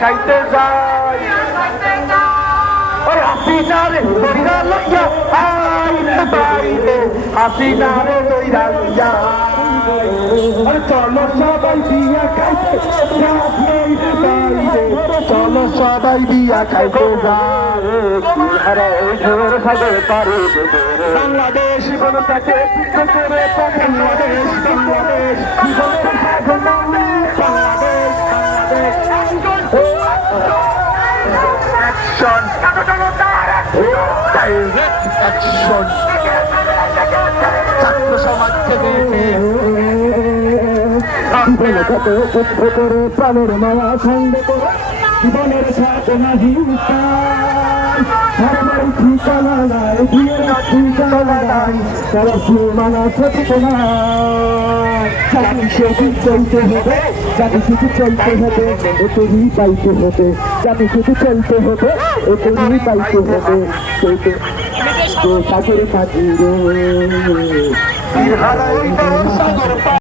খাইতে যাই। হাসিনা রে দইরা লইয়া আইতে বাইরে হাসিনা রে দইরা লইয়া চলো সবাই বিয়া খাইতে চলো সবাই বিয়া খাইতে বাংলাদেশ গণতাকে করে বাংলাদেশ ডাইরেক্ট অ্যাকশন ছাত্র সমাজ মায়া খণ্ড করে জীবনের সাধনা হিংসার নাই তারা সীমানা সত্য চলতে হবে জাতি শুধু চলতে হবে এতই পাইতে হবে জাতি শুধু চলতে হবে এতই পাইতে হবে চলতে তো হারাইব সাগর